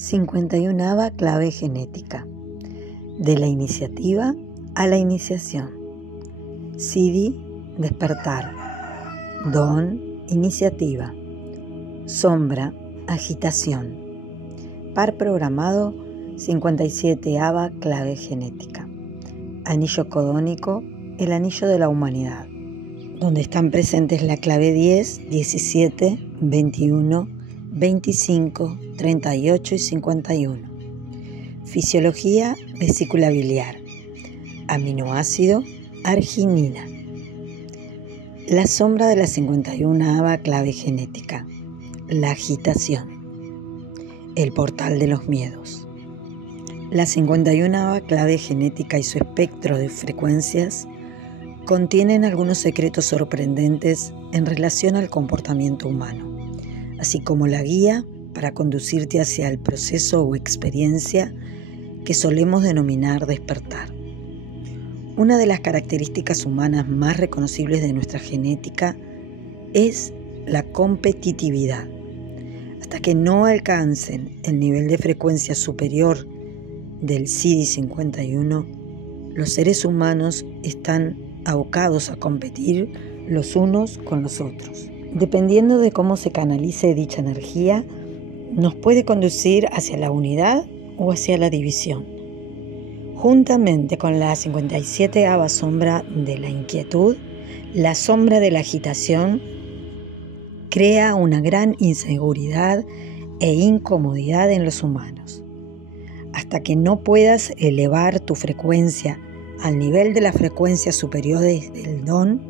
51ª clave genética. De la iniciativa a la iniciación. Siddhi, despertar. Don, iniciativa. Sombra, agitación. Par programado, 57ª clave genética. Anillo codónico, el anillo de la humanidad, donde están presentes la clave 10, 17, 21, 25, 38 y 51. Fisiología vesícula biliar. Aminoácido, arginina. La sombra de la 51ª clave genética. La agitación. El portal de los miedos. La 51ª clave genética y su espectro de frecuencias contienen algunos secretos sorprendentes en relación al comportamiento humano, así como la guía para conducirte hacia el proceso o experiencia que solemos denominar despertar. Una de las características humanas más reconocibles de nuestra genética es la competitividad. Hasta que no alcancen el nivel de frecuencia superior del Siddhi 51, los seres humanos están abocados a competir los unos con los otros. Dependiendo de cómo se canalice dicha energía, nos puede conducir hacia la unidad o hacia la división. Juntamente con la 57ª sombra de la inquietud, la sombra de la agitación crea una gran inseguridad e incomodidad en los humanos. Hasta que no puedas elevar tu frecuencia al nivel de la frecuencia superior del don,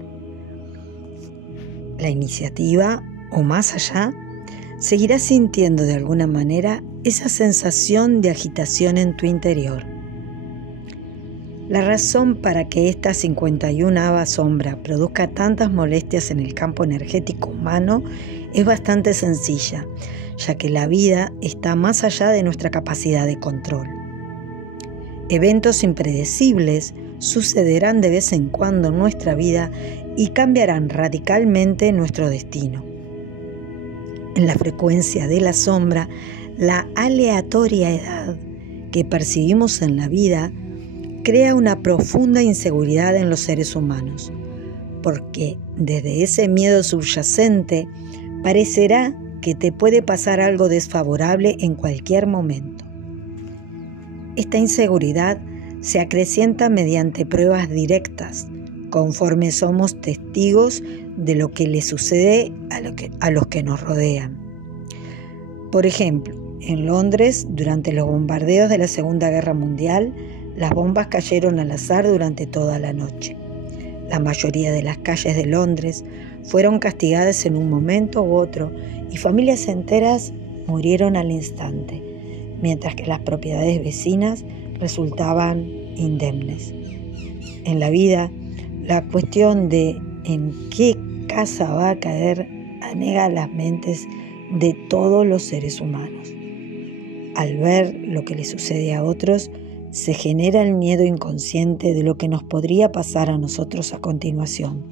la iniciativa o más allá, seguirás sintiendo de alguna manera esa sensación de agitación en tu interior. La razón para que esta 51ª sombra produzca tantas molestias en el campo energético humano es bastante sencilla, ya que la vida está más allá de nuestra capacidad de control. Eventos impredecibles sucederán de vez en cuando en nuestra vida y cambiarán radicalmente nuestro destino. En la frecuencia de la sombra, la aleatoriedad que percibimos en la vida crea una profunda inseguridad en los seres humanos, porque desde ese miedo subyacente parecerá que te puede pasar algo desfavorable en cualquier momento. Esta inseguridad se acrecienta mediante pruebas directas, conforme somos testigos de lo que le sucede a los que nos rodean. Por ejemplo, en Londres, durante los bombardeos de la Segunda Guerra Mundial, las bombas cayeron al azar durante toda la noche. La mayoría de las calles de Londres fueron castigadas en un momento u otro y familias enteras murieron al instante, mientras que las propiedades vecinas resultaban indemnes. En la vida, la cuestión de en qué casa va a caer anega las mentes de todos los seres humanos. Al ver lo que le sucede a otros, se genera el miedo inconsciente de lo que nos podría pasar a nosotros a continuación.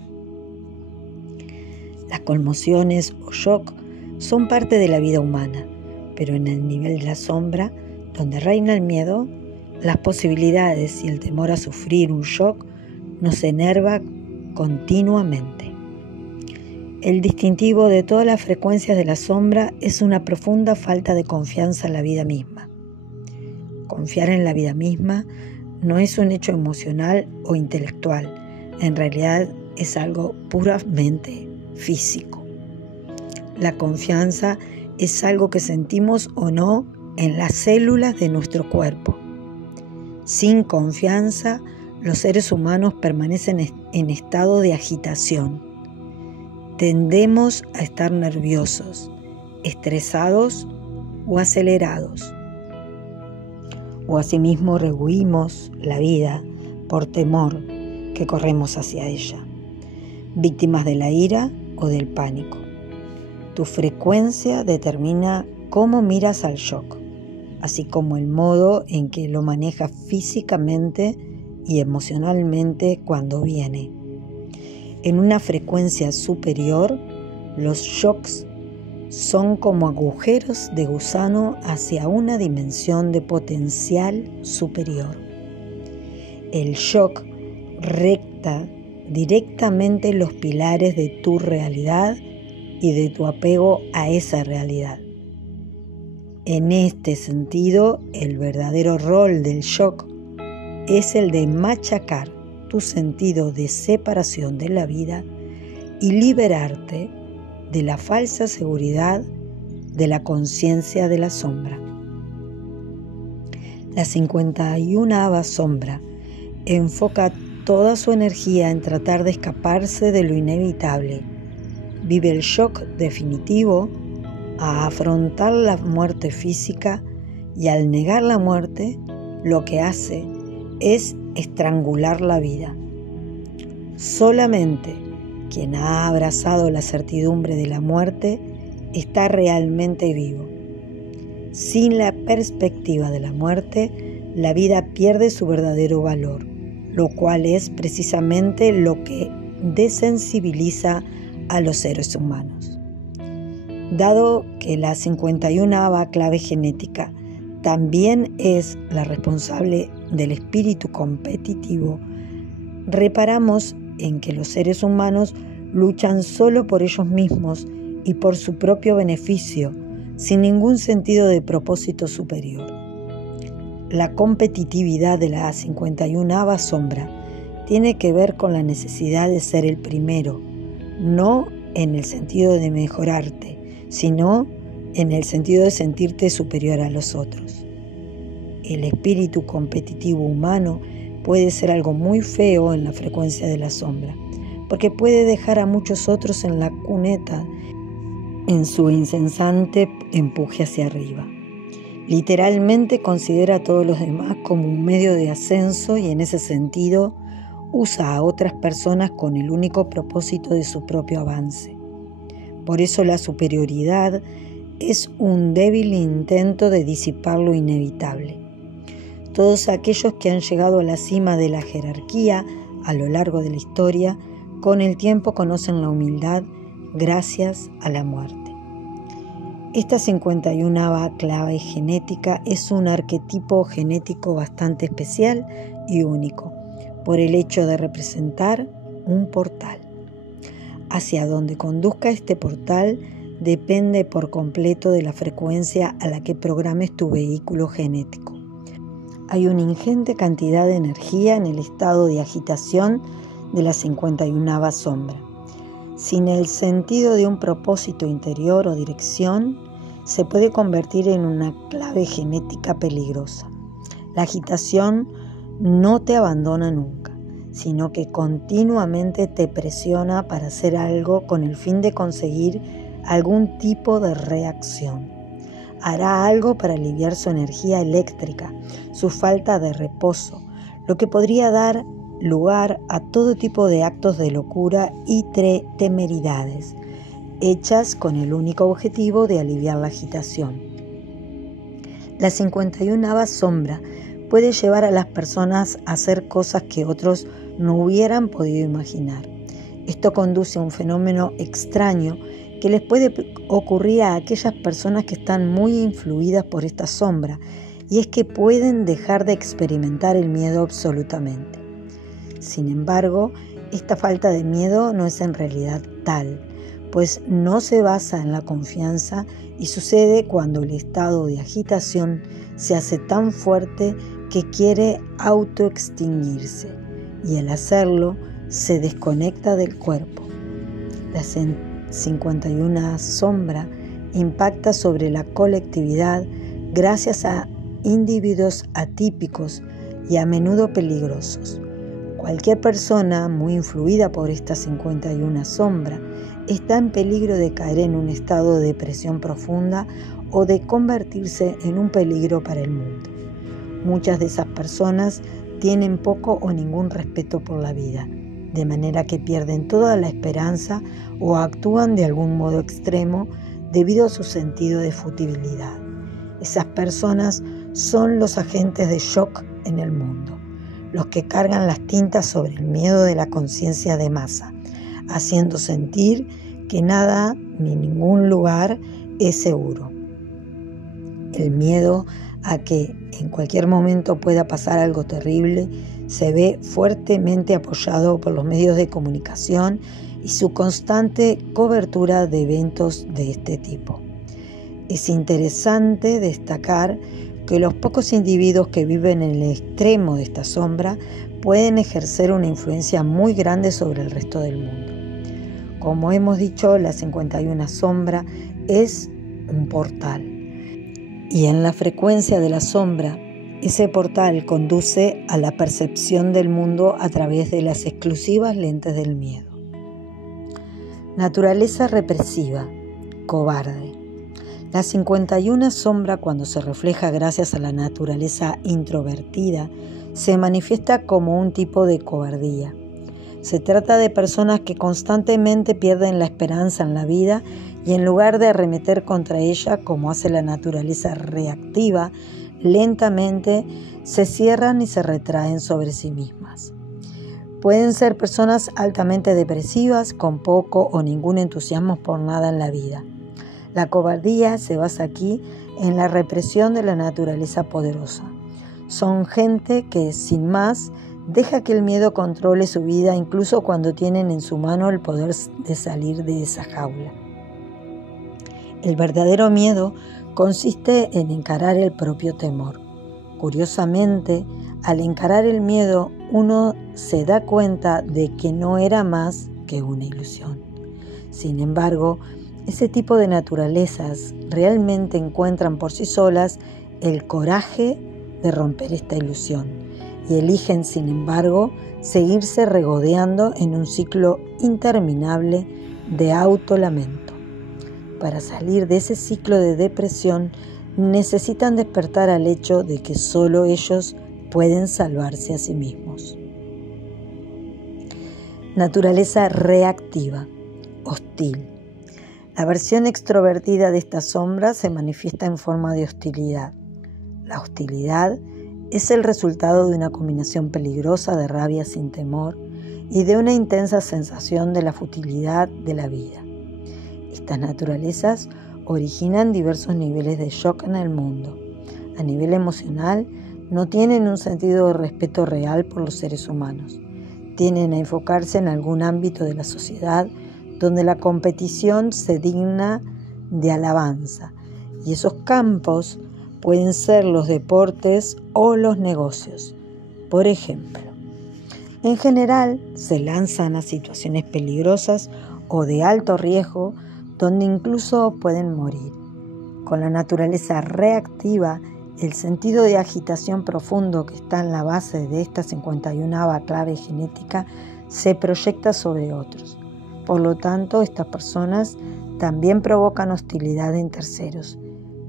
Las conmociones o shock son parte de la vida humana, pero en el nivel de la sombra, donde reina el miedo, las posibilidades y el temor a sufrir un shock nos enerva continuamente. El distintivo de todas las frecuencias de la sombra es una profunda falta de confianza en la vida misma. Confiar en la vida misma no es un hecho emocional o intelectual, en realidad es algo puramente físico. La confianza es algo que sentimos o no en las células de nuestro cuerpo. Sin confianza, los seres humanos permanecen en estado de agitación. Tendemos a estar nerviosos, estresados o acelerados. O asimismo rehuimos la vida por temor que corremos hacia ella, víctimas de la ira o del pánico. Tu frecuencia determina cómo miras al shock, así como el modo en que lo manejas físicamente y emocionalmente cuando viene. En una frecuencia superior, los shocks son como agujeros de gusano hacia una dimensión de potencial superior. El shock recta directamente los pilares de tu realidad y de tu apego a esa realidad. En este sentido, el verdadero rol del shock es el de machacar tu sentido de separación de la vida y liberarte de la falsa seguridad de la conciencia de la sombra. La 51ª sombra enfoca toda su energía en tratar de escaparse de lo inevitable. Vive el shock definitivo a afrontar la muerte física y al negar la muerte, lo que hace es estrangular la vida. Solamente quien ha abrazado la certidumbre de la muerte está realmente vivo. Sin la perspectiva de la muerte, la vida pierde su verdadero valor, lo cual es precisamente lo que desensibiliza a los seres humanos. Dado que la 51ª clave genética también es la responsable del espíritu competitivo, reparamos en que los seres humanos luchan solo por ellos mismos y por su propio beneficio, sin ningún sentido de propósito superior. La competitividad de la 51ª sombra tiene que ver con la necesidad de ser el primero, no en el sentido de mejorarte, sino en el sentido de sentirte superior a los otros. El espíritu competitivo humano puede ser algo muy feo en la frecuencia de la sombra, porque puede dejar a muchos otros en la cuneta en su incesante empuje hacia arriba. Literalmente considera a todos los demás como un medio de ascenso y en ese sentido usa a otras personas con el único propósito de su propio avance. Por eso la superioridad es un débil intento de disipar lo inevitable. Todos aquellos que han llegado a la cima de la jerarquía a lo largo de la historia, con el tiempo conocen la humildad gracias a la muerte. Esta 51ª clave genética es un arquetipo genético bastante especial y único, por el hecho de representar un portal. Hacia donde conduzca este portal depende por completo de la frecuencia a la que programes tu vehículo genético. Hay una ingente cantidad de energía en el estado de agitación de la 51ª sombra. Sin el sentido de un propósito interior o dirección, se puede convertir en una clave genética peligrosa. La agitación no te abandona nunca, sino que continuamente te presiona para hacer algo con el fin de conseguir algún tipo de reacción. Hará algo para aliviar su energía eléctrica, su falta de reposo, lo que podría dar lugar a todo tipo de actos de locura y temeridades, hechas con el único objetivo de aliviar la agitación. La 51ª sombra puede llevar a las personas a hacer cosas que otros no hubieran podido imaginar. Esto conduce a un fenómeno extraño que les puede ocurrir a aquellas personas que están muy influidas por esta sombra, y es que pueden dejar de experimentar el miedo absolutamente. Sin embargo, esta falta de miedo no es en realidad tal, pues no se basa en la confianza y sucede cuando el estado de agitación se hace tan fuerte que quiere autoextinguirse y al hacerlo se desconecta del cuerpo. La 51 sombra impacta sobre la colectividad gracias a individuos atípicos y a menudo peligrosos. Cualquier persona muy influida por esta 51 sombra está en peligro de caer en un estado de depresión profunda o de convertirse en un peligro para el mundo. Muchas de esas personas tienen poco o ningún respeto por la vida, de manera que pierden toda la esperanza o actúan de algún modo extremo debido a su sentido de futilidad. Esas personas son los agentes de shock en el mundo, los que cargan las tintas sobre el miedo de la conciencia de masa, haciendo sentir que nada ni ningún lugar es seguro. El miedo a que en cualquier momento pueda pasar algo terrible se ve fuertemente apoyado por los medios de comunicación y su constante cobertura de eventos de este tipo. Es interesante destacar que los pocos individuos que viven en el extremo de esta sombra pueden ejercer una influencia muy grande sobre el resto del mundo. Como hemos dicho, la 51 sombra es un portal. Y en la frecuencia de la sombra, ese portal conduce a la percepción del mundo a través de las exclusivas lentes del miedo. Naturaleza represiva, cobarde. La 51 sombra, cuando se refleja gracias a la naturaleza introvertida, se manifiesta como un tipo de cobardía. Se trata de personas que constantemente pierden la esperanza en la vida y en lugar de arremeter contra ella, como hace la naturaleza reactiva, lentamente se cierran y se retraen sobre sí mismas. Pueden ser personas altamente depresivas, con poco o ningún entusiasmo por nada en la vida. La cobardía se basa aquí en la represión de la naturaleza poderosa. Son gente que, sin más, deja que el miedo controle su vida incluso cuando tienen en su mano el poder de salir de esa jaula. El verdadero miedo consiste en encarar el propio temor. Curiosamente, al encarar el miedo, uno se da cuenta de que no era más que una ilusión. Sin embargo, ese tipo de naturalezas realmente encuentran por sí solas el coraje de romper esta ilusión y eligen, sin embargo, seguirse regodeando en un ciclo interminable de autolamento. Para salir de ese ciclo de depresión, necesitan despertar al hecho de que solo ellos pueden salvarse a sí mismos. Naturaleza reactiva, hostil. La versión extrovertida de esta sombra se manifiesta en forma de hostilidad. La hostilidad es el resultado de una combinación peligrosa de rabia sin temor y de una intensa sensación de la futilidad de la vida. Estas naturalezas originan diversos niveles de shock en el mundo. A nivel emocional, no tienen un sentido de respeto real por los seres humanos. Tienden a enfocarse en algún ámbito de la sociedad donde la competición se digna de alabanza, y esos campos pueden ser los deportes o los negocios. Por ejemplo, en general se lanzan a situaciones peligrosas o de alto riesgo donde incluso pueden morir. Con la naturaleza reactiva, el sentido de agitación profundo que está en la base de esta 51ª clave genética se proyecta sobre otros. Por lo tanto, estas personas también provocan hostilidad en terceros,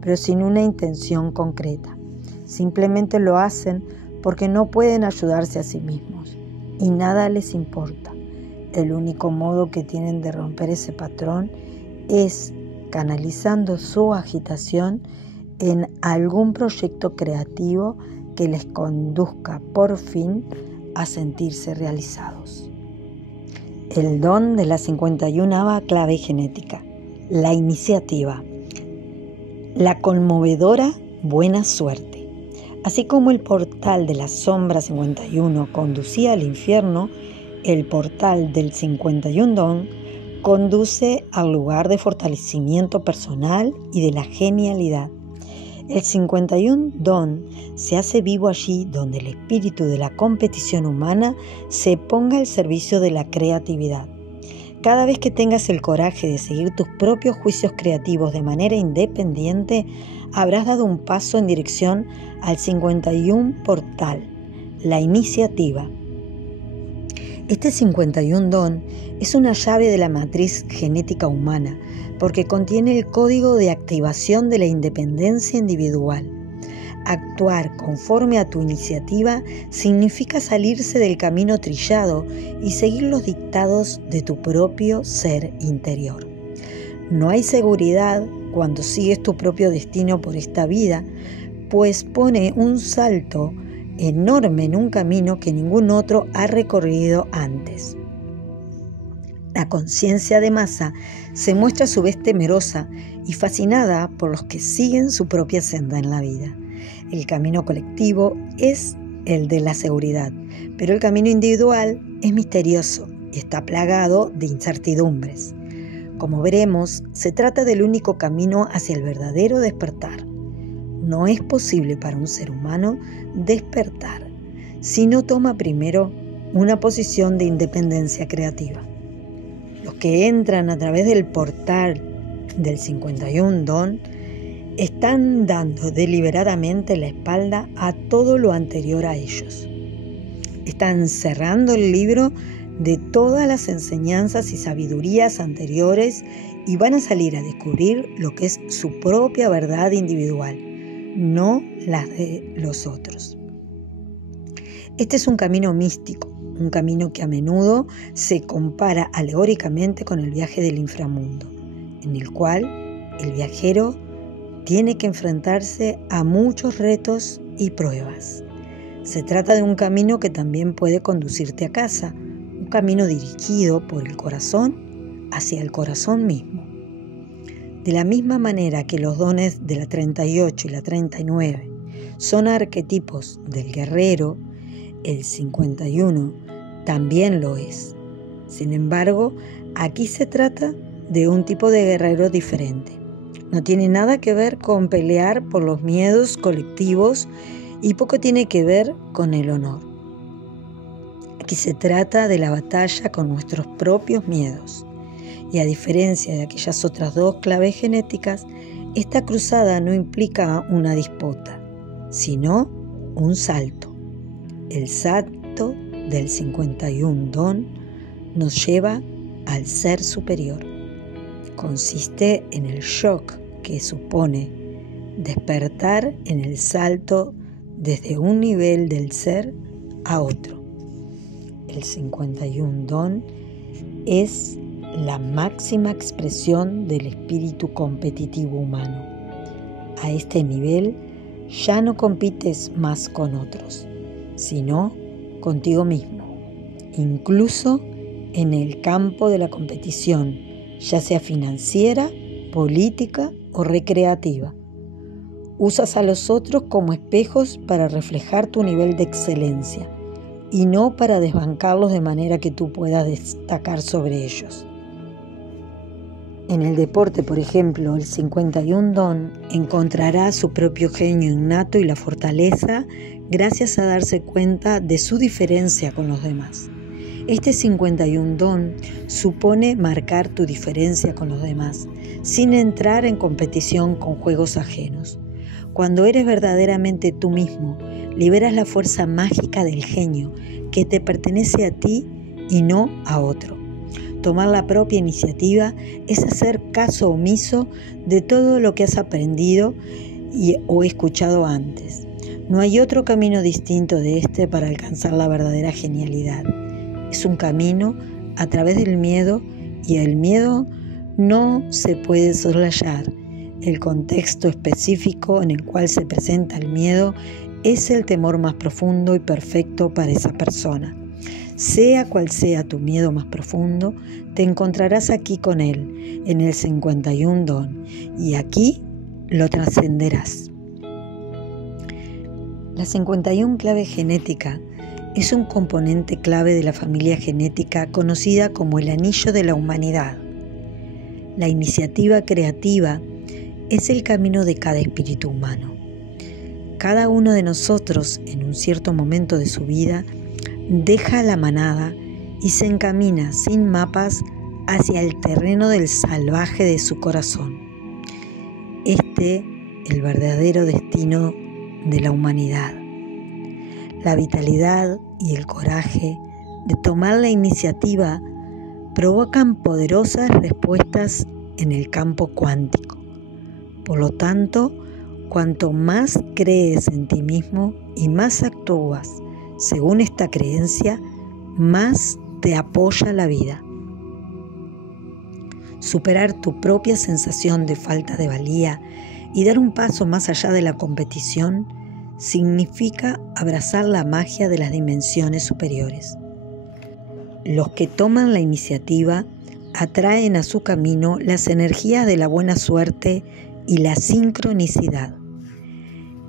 pero sin una intención concreta. Simplemente lo hacen porque no pueden ayudarse a sí mismos y nada les importa. El único modo que tienen de romper ese patrón es canalizando su agitación en algún proyecto creativo que les conduzca por fin a sentirse realizados. El don de la 51ª clave genética, la iniciativa, la conmovedora buena suerte. Así como el portal de la sombra 51 conducía al infierno, el portal del 51 don conduce al lugar de fortalecimiento personal y de la genialidad. El 51 don se hace vivo allí donde el espíritu de la competición humana se ponga al servicio de la creatividad. Cada vez que tengas el coraje de seguir tus propios juicios creativos de manera independiente, habrás dado un paso en dirección al 51 portal, la iniciativa. Este 51 don es una llave de la matriz genética humana porque contiene el código de activación de la independencia individual. Actuar conforme a tu iniciativa significa salirse del camino trillado y seguir los dictados de tu propio ser interior. No hay seguridad cuando sigues tu propio destino por esta vida, pues pone un salto enorme en un camino que ningún otro ha recorrido antes. La conciencia de masa se muestra a su vez temerosa y fascinada por los que siguen su propia senda en la vida. El camino colectivo es el de la seguridad, pero el camino individual es misterioso y está plagado de incertidumbres. Como veremos, se trata del único camino hacia el verdadero despertar. No es posible para un ser humano despertar si no toma primero una posición de independencia creativa. Los que entran a través del portal del 51 don están dando deliberadamente la espalda a todo lo anterior a ellos. Están cerrando el libro de todas las enseñanzas y sabidurías anteriores y van a salir a descubrir lo que es su propia verdad individual, no las de los otros. Este es un camino místico, un camino que a menudo se compara alegóricamente con el viaje del inframundo, en el cual el viajero tiene que enfrentarse a muchos retos y pruebas. Se trata de un camino que también puede conducirte a casa, un camino dirigido por el corazón hacia el corazón mismo. De la misma manera que los dones de la 38 y la 39 son arquetipos del guerrero, el 51 también lo es. Sin embargo, aquí se trata de un tipo de guerrero diferente. No tiene nada que ver con pelear por los miedos colectivos y poco tiene que ver con el honor. Aquí se trata de la batalla con nuestros propios miedos. Y a diferencia de aquellas otras dos claves genéticas, esta cruzada no implica una disputa, sino un salto. El salto del 51 don nos lleva al ser superior. Consiste en el shock que supone despertar en el salto desde un nivel del ser a otro. El 51 don es la máxima expresión del espíritu competitivo humano. A este nivel ya no compites más con otros, sino contigo mismo, incluso en el campo de la competición, ya sea financiera, política o recreativa. Usas a los otros como espejos para reflejar tu nivel de excelencia y no para desbancarlos de manera que tú puedas destacar sobre ellos. En el deporte, por ejemplo, el 51 don encontrará su propio genio innato y la fortaleza gracias a darse cuenta de su diferencia con los demás. Este 51 don supone marcar tu diferencia con los demás, sin entrar en competición con juegos ajenos. Cuando eres verdaderamente tú mismo, liberas la fuerza mágica del genio que te pertenece a ti y no a otro. Tomar la propia iniciativa es hacer caso omiso de todo lo que has aprendido o escuchado antes. No hay otro camino distinto de este para alcanzar la verdadera genialidad. Es un camino a través del miedo y el miedo no se puede soslayar. El contexto específico en el cual se presenta el miedo es el temor más profundo y perfecto para esa persona. Sea cual sea tu miedo más profundo, te encontrarás aquí con él, en el 51 don, y aquí lo trascenderás. La 51 clave genética es un componente clave de la familia genética conocida como el anillo de la humanidad. La iniciativa creativa es el camino de cada espíritu humano. Cada uno de nosotros, en un cierto momento de su vida, deja la manada y se encamina sin mapas hacia el terreno del salvaje de su corazón. El verdadero destino de la humanidad. La vitalidad y el coraje de tomar la iniciativa provocan poderosas respuestas en el campo cuántico. Por lo tanto, cuanto más crees en ti mismo y más actúas según esta creencia, más te apoya la vida. Superar tu propia sensación de falta de valía y dar un paso más allá de la competición significa abrazar la magia de las dimensiones superiores. Los que toman la iniciativa atraen a su camino las energías de la buena suerte y la sincronicidad.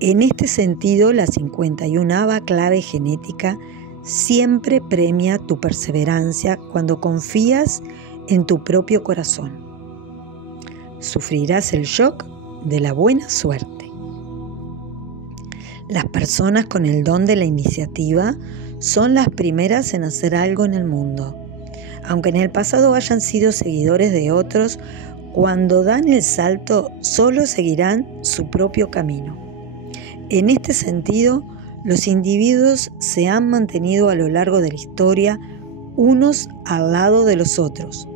En este sentido, la 51ª clave genética siempre premia tu perseverancia cuando confías en tu propio corazón. Sufrirás el shock de la buena suerte. Las personas con el don de la iniciativa son las primeras en hacer algo en el mundo. Aunque en el pasado hayan sido seguidores de otros, cuando dan el salto solo seguirán su propio camino. En este sentido, los individuos se han mantenido a lo largo de la historia unos al lado de los otros,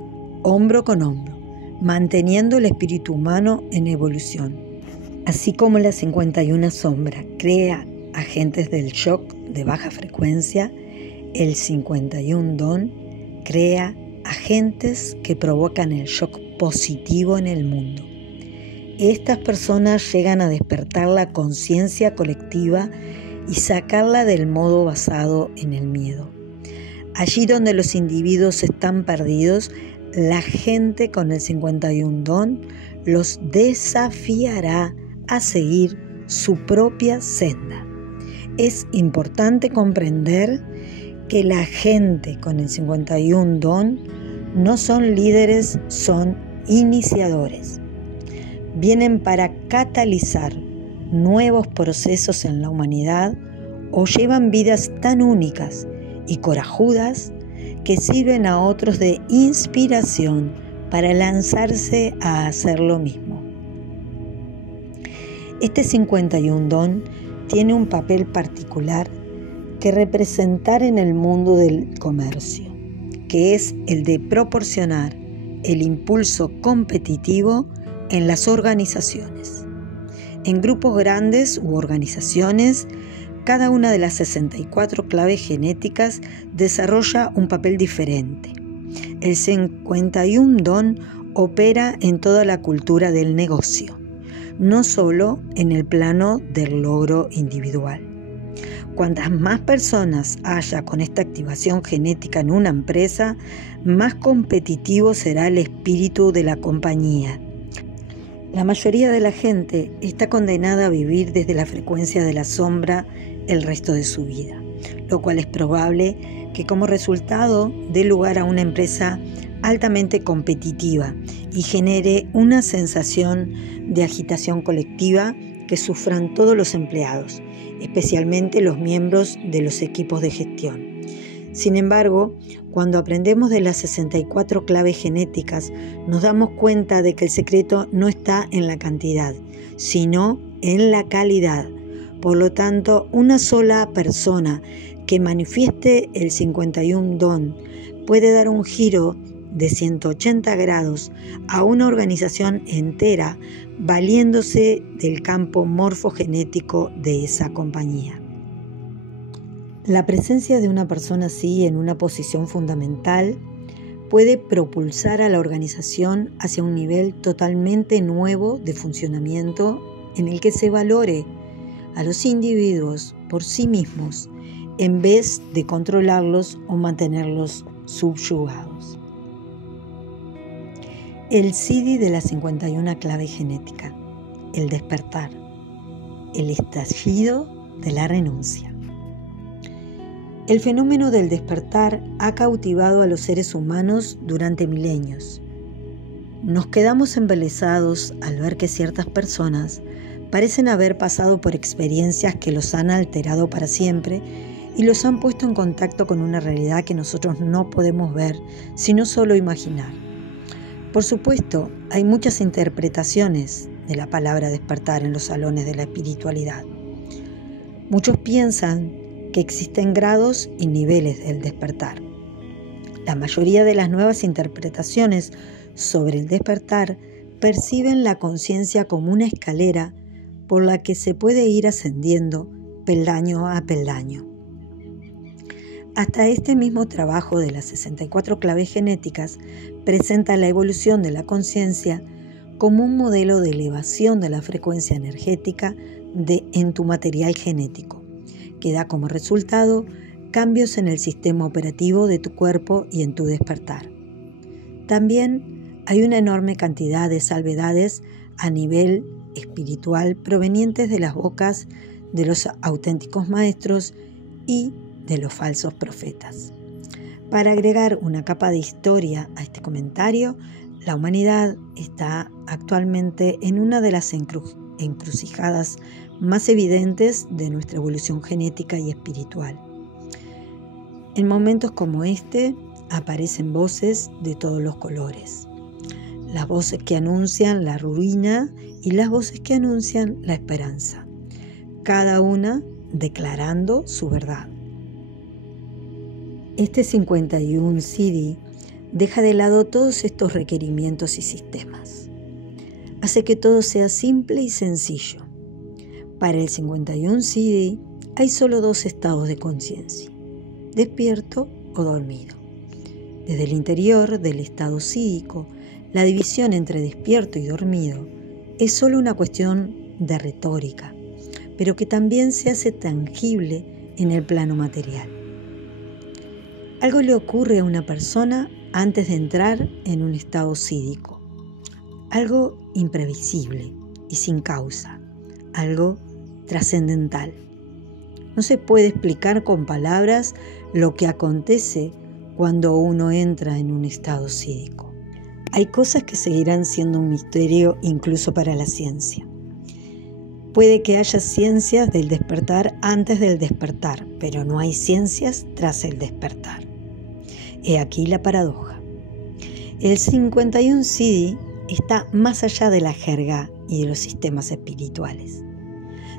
hombro con hombro, manteniendo el espíritu humano en evolución. Así como la 51 sombra crea agentes del shock de baja frecuencia, el 51 don crea agentes que provocan el shock positivo en el mundo. Estas personas llegan a despertar la conciencia colectiva y sacarla del modo basado en el miedo. Allí donde los individuos están perdidos, la gente con el 51 don los desafiará a seguir su propia senda. Es importante comprender que la gente con el 51 don no son líderes, son iniciadores. Vienen para catalizar nuevos procesos en la humanidad o llevan vidas tan únicas y corajudas que sirven a otros de inspiración para lanzarse a hacer lo mismo. Este 51 don tiene un papel particular que representar en el mundo del comercio, que es el de proporcionar el impulso competitivo en las organizaciones. En grupos grandes u organizaciones, cada una de las 64 claves genéticas desarrolla un papel diferente. El 51 don opera en toda la cultura del negocio, no solo en el plano del logro individual. Cuantas más personas haya con esta activación genética en una empresa, más competitivo será el espíritu de la compañía. La mayoría de la gente está condenada a vivir desde la frecuencia de la sombra el resto de su vida, lo cual es probable que como resultado dé lugar a una empresa altamente competitiva y genere una sensación de agitación colectiva que sufran todos los empleados, especialmente los miembros de los equipos de gestión. Sin embargo, cuando aprendemos de las 64 claves genéticas, nos damos cuenta de que el secreto no está en la cantidad, sino en la calidad. Por lo tanto, una sola persona que manifieste el 51 don puede dar un giro de 180 grados a una organización entera, valiéndose del campo morfogenético de esa compañía. La presencia de una persona así en una posición fundamental puede propulsar a la organización hacia un nivel totalmente nuevo de funcionamiento en el que se valore a los individuos por sí mismos en vez de controlarlos o mantenerlos subyugados. El CD de la 51 clave genética, el despertar, el estallido de la renuncia. El fenómeno del despertar ha cautivado a los seres humanos durante milenios. Nos quedamos embelesados al ver que ciertas personas parecen haber pasado por experiencias que los han alterado para siempre y los han puesto en contacto con una realidad que nosotros no podemos ver, sino solo imaginar. Por supuesto, hay muchas interpretaciones de la palabra despertar en los salones de la espiritualidad. Muchos piensan que existen grados y niveles del despertar. La mayoría de las nuevas interpretaciones sobre el despertar perciben la conciencia como una escalera por la que se puede ir ascendiendo peldaño a peldaño. Hasta este mismo trabajo de las 64 claves genéticas presenta la evolución de la conciencia como un modelo de elevación de la frecuencia energética en tu material genético, que da como resultado cambios en el sistema operativo de tu cuerpo y en tu despertar. También hay una enorme cantidad de salvedades a nivel espiritual provenientes de las bocas de los auténticos maestros y de los falsos profetas. Para agregar una capa de historia a este comentario, la humanidad está actualmente en una de las encrucijadas más evidentes de nuestra evolución genética y espiritual. En momentos como este aparecen voces de todos los colores. Las voces que anuncian la ruina y las voces que anuncian la esperanza, cada una declarando su verdad. Este 51 CD deja de lado todos estos requerimientos y sistemas. Hace que todo sea simple y sencillo. Para el 51 CD hay solo dos estados de conciencia, despierto o dormido. Desde el interior del estado psíquico, la división entre despierto y dormido es solo una cuestión de retórica, pero que también se hace tangible en el plano material. Algo le ocurre a una persona antes de entrar en un estado psíquico, algo imprevisible y sin causa, algo trascendental. No se puede explicar con palabras lo que acontece cuando uno entra en un estado psíquico. Hay cosas que seguirán siendo un misterio incluso para la ciencia. Puede que haya ciencias del despertar antes del despertar, pero no hay ciencias tras el despertar. He aquí la paradoja. El 51 CD está más allá de la jerga y de los sistemas espirituales.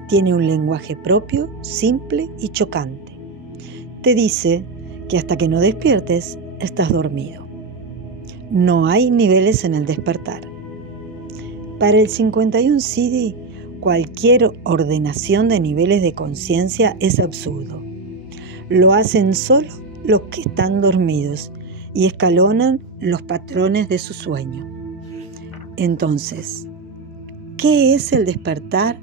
Tiene un lenguaje propio, simple y chocante. Te dice que hasta que no despiertes, estás dormido. No hay niveles en el despertar. Para el 51 CD, cualquier ordenación de niveles de conciencia es absurdo. Lo hacen solo los que están dormidos y escalonan los patrones de su sueño. Entonces, ¿qué es el despertar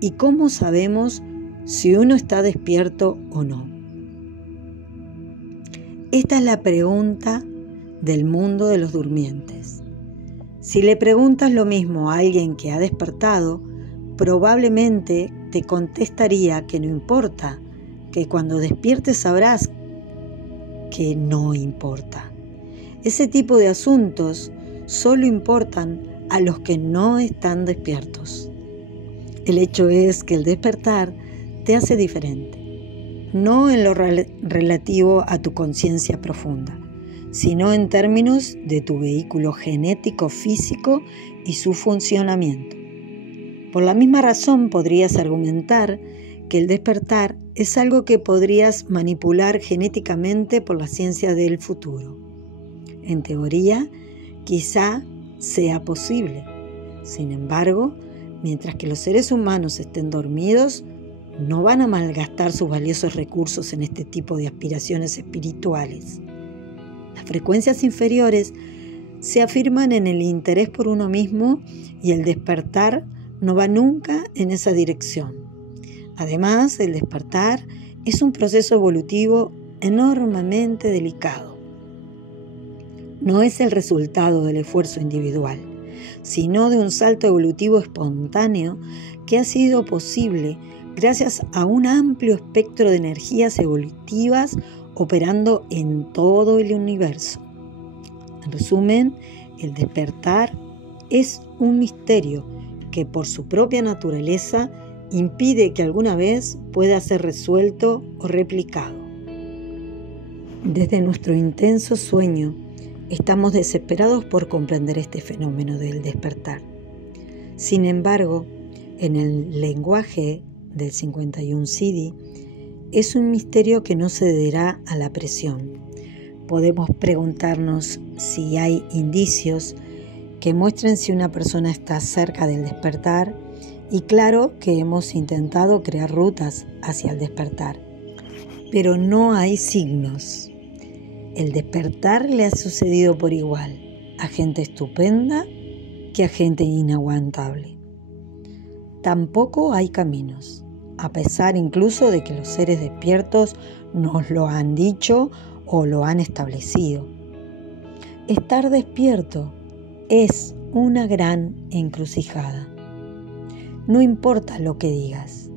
y cómo sabemos si uno está despierto o no? Esta es la pregunta del mundo de los durmientes. Si le preguntas lo mismo a alguien que ha despertado, probablemente te contestaría que no importa, que cuando despiertes sabrás que no importa. Ese tipo de asuntos solo importan a los que no están despiertos. El hecho es que el despertar te hace diferente, no en lo relativo a tu conciencia profunda, sino en términos de tu vehículo genético físico y su funcionamiento. Por la misma razón podrías argumentar que el despertar es algo que podrías manipular genéticamente por la ciencia del futuro. En teoría, quizá sea posible. Sin embargo, mientras que los seres humanos estén dormidos, no van a malgastar sus valiosos recursos en este tipo de aspiraciones espirituales. Las frecuencias inferiores se afirman en el interés por uno mismo y el despertar no va nunca en esa dirección. Además, el despertar es un proceso evolutivo enormemente delicado. No es el resultado del esfuerzo individual, sino de un salto evolutivo espontáneo que ha sido posible gracias a un amplio espectro de energías evolutivas operando en todo el universo. En resumen, el despertar es un misterio que por su propia naturaleza impide que alguna vez pueda ser resuelto o replicado. Desde nuestro intenso sueño, estamos desesperados por comprender este fenómeno del despertar. Sin embargo, en el lenguaje del 51 CD, es un misterio que no cederá a la presión. Podemos preguntarnos si hay indicios que muestren si una persona está cerca del despertar, y claro que hemos intentado crear rutas hacia el despertar, pero no hay signos. El despertar le ha sucedido por igual a gente estupenda que a gente inaguantable. Tampoco hay caminos, a pesar incluso de que los seres despiertos nos lo han dicho o lo han establecido. estar despierto es una gran encrucijada. No importa lo que digas,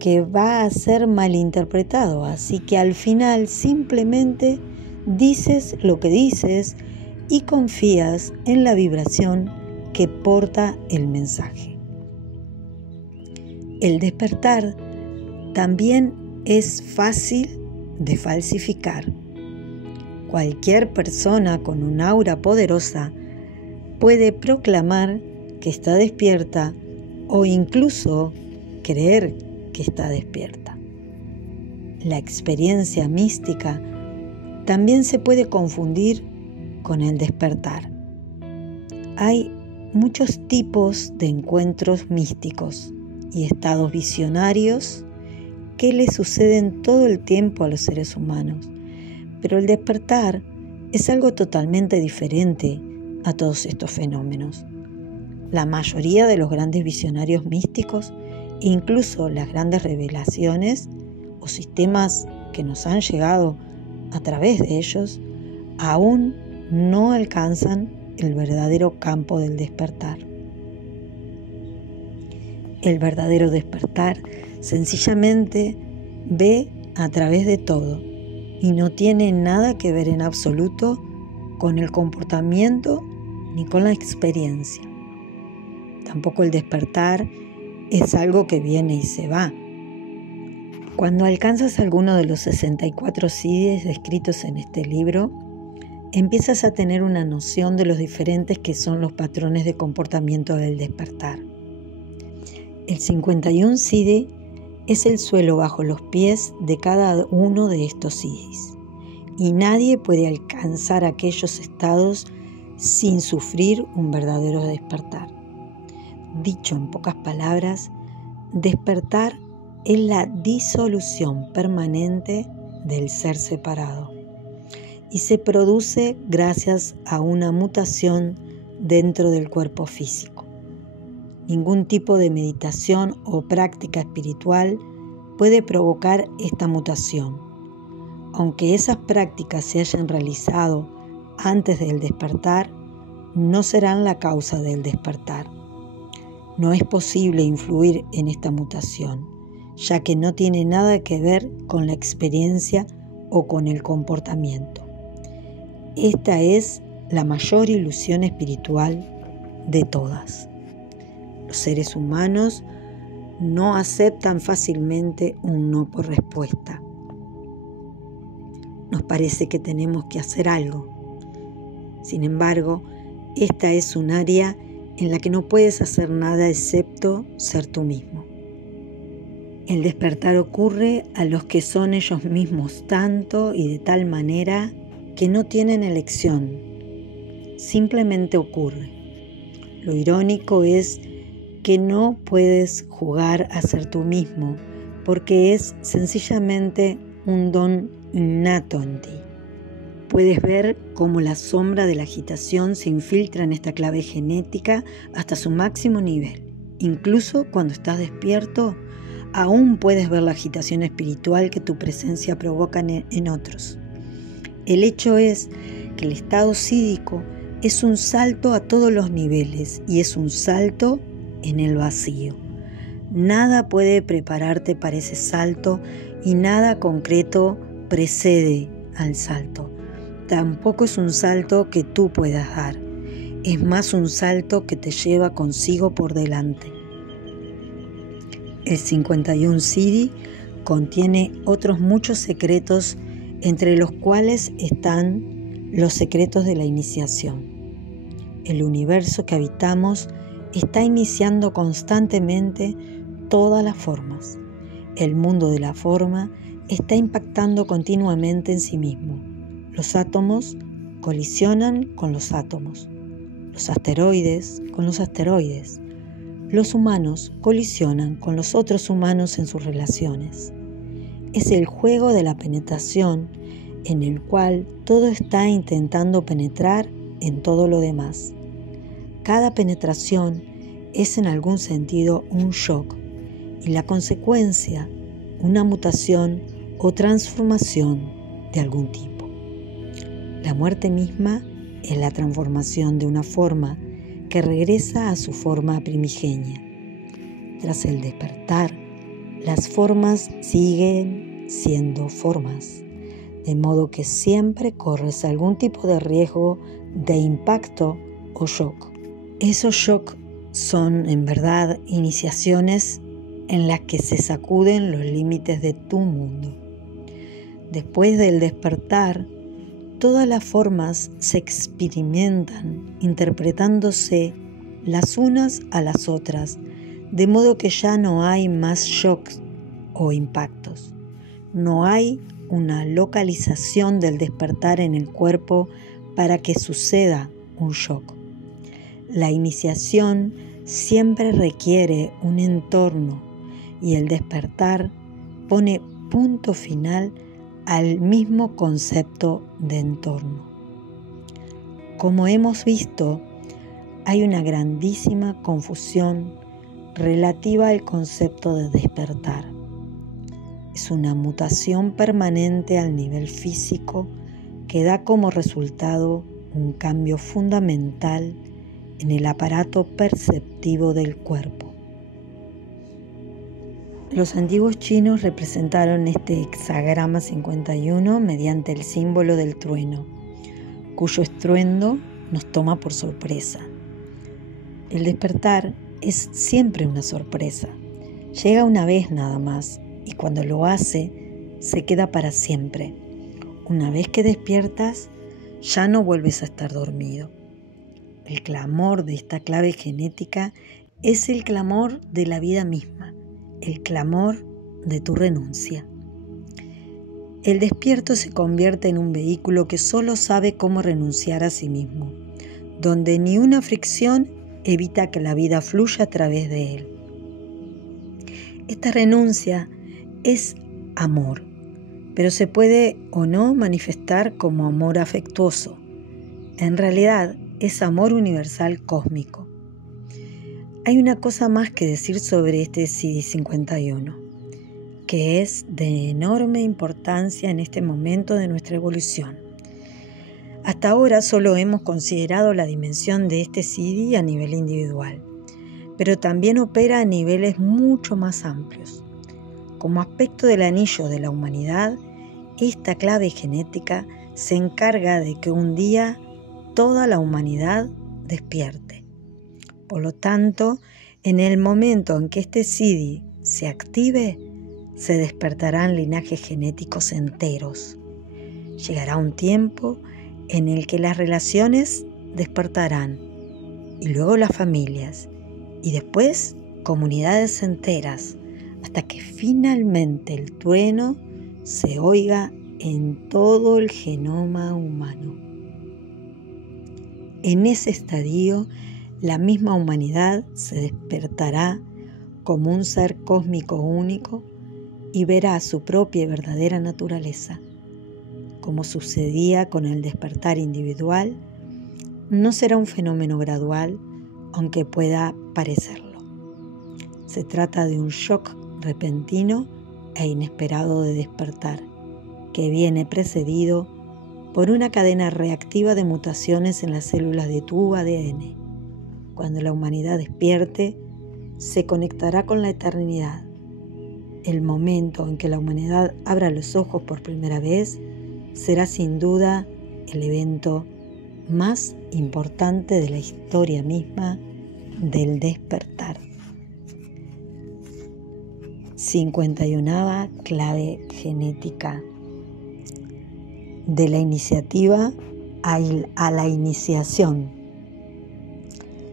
que va a ser malinterpretado, así que al final simplemente dices lo que dices y confías en la vibración que porta el mensaje. El despertar también es fácil de falsificar. Cualquier persona con un aura poderosa puede proclamar que está despierta o incluso creer que está despierta. La experiencia mística también se puede confundir con el despertar. Hay muchos tipos de encuentros místicos y estados visionarios que le suceden todo el tiempo a los seres humanos, pero el despertar es algo totalmente diferente a todos estos fenómenos. La mayoría de los grandes visionarios místicos, incluso las grandes revelaciones o sistemas que nos han llegado a través de ellos, aún no alcanzan el verdadero campo del despertar. El verdadero despertar sencillamente ve a través de todo y no tiene nada que ver en absoluto con el comportamiento ni con la experiencia. Tampoco el despertar es algo que viene y se va. Cuando alcanzas alguno de los 64 siddhis descritos en este libro, empiezas a tener una noción de los diferentes que son los patrones de comportamiento del despertar. El 51 siddhi es el suelo bajo los pies de cada uno de estos siddhis, y nadie puede alcanzar aquellos estados sin sufrir un verdadero despertar. Dicho en pocas palabras, despertar es la disolución permanente del ser separado y se produce gracias a una mutación dentro del cuerpo físico. Ningún tipo de meditación o práctica espiritual puede provocar esta mutación. Aunque esas prácticas se hayan realizado antes del despertar, no serán la causa del despertar. No es posible influir en esta mutación, ya que no tiene nada que ver con la experiencia o con el comportamiento. Esta es la mayor ilusión espiritual de todas. Los seres humanos no aceptan fácilmente un no por respuesta. Nos parece que tenemos que hacer algo. Sin embargo, esta es un área en la que no puedes hacer nada excepto ser tú mismo. El despertar ocurre a los que son ellos mismos tanto y de tal manera que no tienen elección. Simplemente ocurre. Lo irónico es que no puedes jugar a ser tú mismo porque es sencillamente un don innato en ti. Puedes ver cómo la sombra de la agitación se infiltra en esta clave genética hasta su máximo nivel. Incluso cuando estás despierto, aún puedes ver la agitación espiritual que tu presencia provoca en otros. El hecho es que el estado sídhico es un salto a todos los niveles y es un salto en el vacío. Nada puede prepararte para ese salto y nada concreto precede al salto. Tampoco es un salto que tú puedas dar. Es más un salto que te lleva consigo por delante. El 51 siddhi contiene otros muchos secretos, entre los cuales están los secretos de la iniciación. El universo que habitamos está iniciando constantemente todas las formas. El mundo de la forma está impactando continuamente en sí mismo. Los átomos colisionan con los átomos, los asteroides con los asteroides. Los humanos colisionan con los otros humanos en sus relaciones. Es el juego de la penetración en el cual todo está intentando penetrar en todo lo demás. Cada penetración es en algún sentido un shock y la consecuencia una mutación o transformación de algún tipo. La muerte misma es la transformación de una forma que regresa a su forma primigenia. Tras el despertar, las formas siguen siendo formas, de modo que siempre corres algún tipo de riesgo de impacto o shock. Esos shocks son, en verdad, iniciaciones en las que se sacuden los límites de tu mundo. Después del despertar, todas las formas se experimentan interpretándose las unas a las otras, de modo que ya no hay más shocks o impactos. No hay una localización del despertar en el cuerpo para que suceda un shock. La iniciación siempre requiere un entorno y el despertar pone punto final al mismo concepto de entorno. Como hemos visto, hay una grandísima confusión relativa al concepto de despertar. Es una mutación permanente al nivel físico que da como resultado un cambio fundamental en el aparato perceptivo del cuerpo. Los antiguos chinos representaron este hexagrama 51 mediante el símbolo del trueno, cuyo estruendo nos toma por sorpresa. El despertar es siempre una sorpresa. Llega una vez nada más y cuando lo hace, se queda para siempre. Una vez que despiertas, ya no vuelves a estar dormido. El clamor de esta clave genética es el clamor de la vida misma, el clamor de tu renuncia. El despierto se convierte en un vehículo que solo sabe cómo renunciar a sí mismo, donde ni una fricción evita que la vida fluya a través de él. Esta renuncia es amor, pero se puede o no manifestar como amor afectuoso. En realidad, es amor universal cósmico. Hay una cosa más que decir sobre este CD51, que es de enorme importancia en este momento de nuestra evolución. Hasta ahora solo hemos considerado la dimensión de este CD a nivel individual, pero también opera a niveles mucho más amplios. Como aspecto del anillo de la humanidad, esta clave genética se encarga de que un día toda la humanidad despierte. Por lo tanto, en el momento en que este CD se active, se despertarán linajes genéticos enteros. Llegará un tiempo en el que las relaciones despertarán, y luego las familias, y después comunidades enteras, hasta que finalmente el trueno se oiga en todo el genoma humano. En ese estadio, la misma humanidad se despertará como un ser cósmico único y verá su propia y verdadera naturaleza. Como sucedía con el despertar individual, no será un fenómeno gradual, aunque pueda parecerlo. Se trata de un shock repentino e inesperado de despertar, que viene precedido por una cadena reactiva de mutaciones en las células de tu ADN. Cuando la humanidad despierte, se conectará con la eternidad. El momento en que la humanidad abra los ojos por primera vez será sin duda el evento más importante de la historia misma del despertar. 51ª clave genética. De la iniciativa a la iniciación.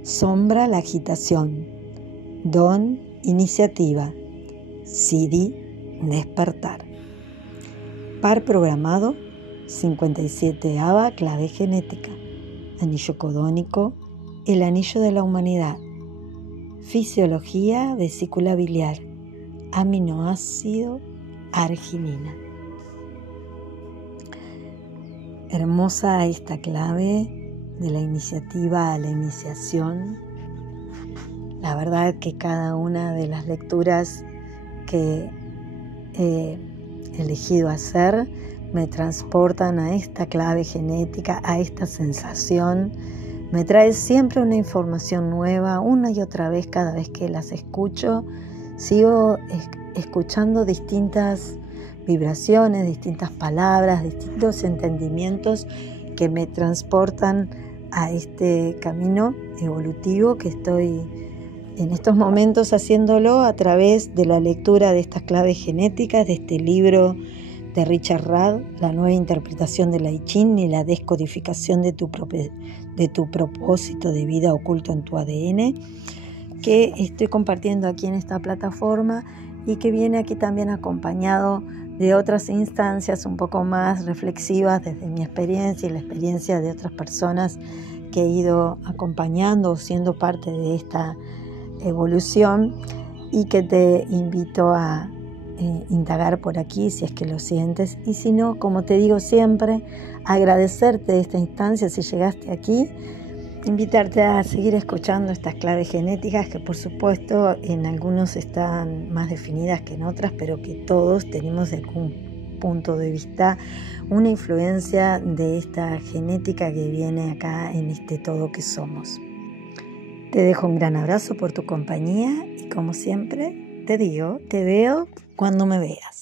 Sombra, la agitación. Don, iniciativa. CD, despertar. Par programado, 57ª clave genética. Anillo codónico, el anillo de la humanidad. Fisiología, vesícula biliar. Aminoácido, arginina. Hermosa esta clave de la iniciativa a la iniciación. La verdad que cada una de las lecturas que he elegido hacer me transportan a esta clave genética, a esta sensación. Me trae siempre una información nueva, una y otra vez. Cada vez que las escucho, sigo escuchando distintas vibraciones, distintas palabras, distintos entendimientos que me transportan a este camino evolutivo que estoy en estos momentos haciéndolo a través de la lectura de estas claves genéticas, de este libro de Richard Rudd, La nueva interpretación del I Ching y la descodificación de tu propósito de vida oculto en tu ADN, que estoy compartiendo aquí en esta plataforma y que viene aquí también acompañado de otras instancias un poco más reflexivas desde mi experiencia y la experiencia de otras personas que he ido acompañando o siendo parte de esta evolución, y que te invito a indagar por aquí si es que lo sientes, y si no, como te digo siempre, agradecerte esta instancia si llegaste aquí, invitarte a seguir escuchando estas claves genéticas que por supuesto en algunos están más definidas que en otras, pero que todos tenemos desde algún punto de vista una influencia de esta genética que viene acá en este todo que somos. Te dejo un gran abrazo por tu compañía y como siempre te digo, te veo cuando me veas.